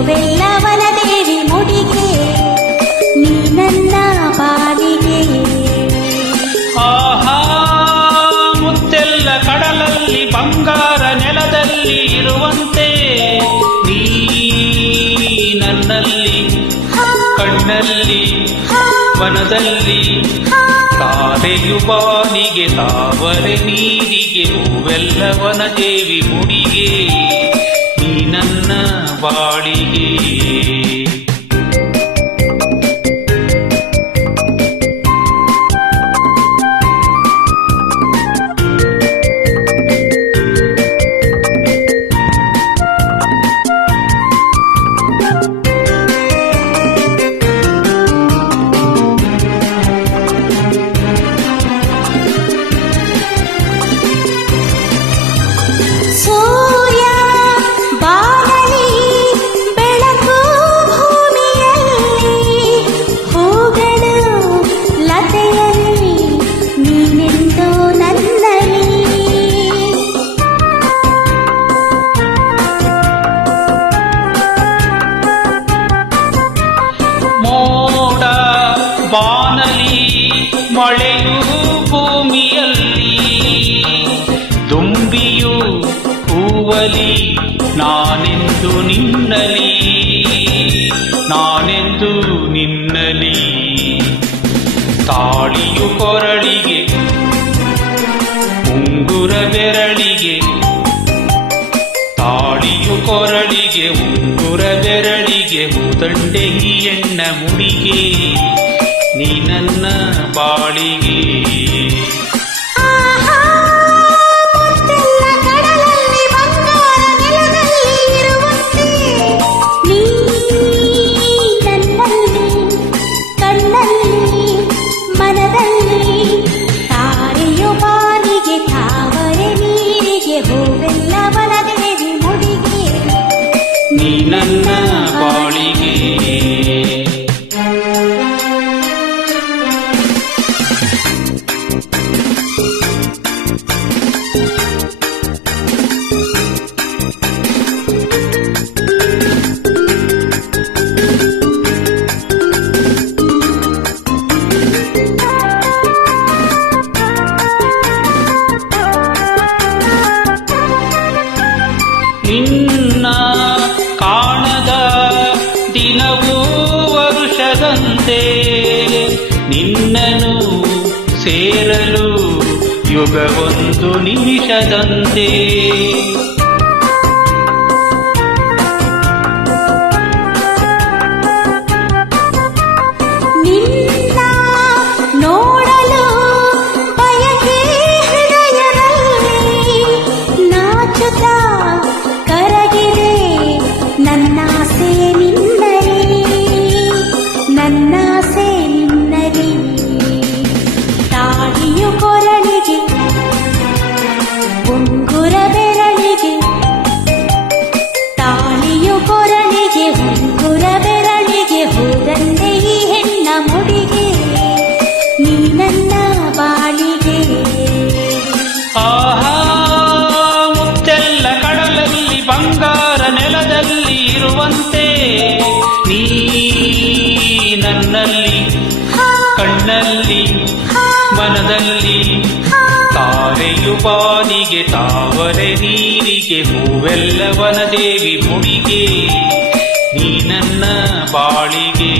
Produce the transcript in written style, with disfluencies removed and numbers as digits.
ಹೂವೆಲ್ಲವನ ದೇವಿ ಮುಡಿಗೆ ನೀ ನನ್ನ ಬಾಳಿಗೆ. ಆಹಾ ಮುತ್ತೆಲ್ಲ ಕಡಲಲ್ಲಿ ಬಂಗಾರ ನೆಲದಲ್ಲಿ ಇರುವಂತೆ ನೀ ನನ್ನಲ್ಲಿ ಕಣ್ಣಲ್ಲಿ ವನದಲ್ಲಿ ತಾರೆಯು ಬಾನಿಗೆ ತಾವರೆ ನೀರಿಗೆ ಹೂವೆಲ್ಲವನ ದೇವಿ ಮುಡಿಗೆ ನೀ ನನ್ನ ಬಾಳಿಗೆ. ಬಾನಲಿ ಮಳೆಯು ಭೂಮಿಯಲ್ಲಿ ದುಂಬಿಯು ಹೂವಲಿ ನಾನೆಂದು ನಿನ್ನಲಿ ನಾನೆಂದು ನಿನ್ನಲಿ. ತಾಳಿಯು ಕೊರಳಿಗೆ ಉಂಗುರ ಬೆರಳಿಗೆ ತಾಳಿಯು ಕೊರಳಿಗೆ ಉಂಗುರ ಬೆರಳಿಗೆ ಹೂದಂಡೆ ಈ ಎಣ್ಣ ಮುಡಿಗೆ ನೀ ನನ್ನ ಬಾಳಿಗೆ. ನೀ ನನ್ನ ಬಾಳಿಗೆ. ನಿನ್ನ ಕಾಣದ ದಿನವೂ ವರುಷದಂತೆ ನಿನ್ನನು ಸೇರಲು ಯುಗವೊಂದು ನಿಮಿಷದಂತೆ. ಉಂಗುರ ಬೆರಳಿಗೆ ತಾಳಿಯು ಕೊರಳಿಗೆ ಉಂಗುರ ಬೆರಳಿಗೆ ಹೂದಂಡೆ ಈ ಹೆಣ್ಣ ಮುಡಿಗೆ ನೀ ನನ್ನ ಬಾಳಿಗೆ. ಆಹಾ ಮುತ್ತೆಲ್ಲ ಕಡಲಲ್ಲಿ ಬಂಗಾರ ನೆಲದಲ್ಲಿ ಇರುವಂತೆ ನೀ ನನ್ನಲ್ಲಿ ಕಣ್ಣಲ್ಲಿ ಮನದಲ್ಲಿ ತಾರೆಯು ಬಾನಿಗೆ ತಾವರೆ ನೀರಿಗೆ ಹೂವೆಲ್ಲವನ ದೇವಿ ಮುಡಿಗೆ ನೀ ನನ್ನ ಬಾಳಿಗೆ.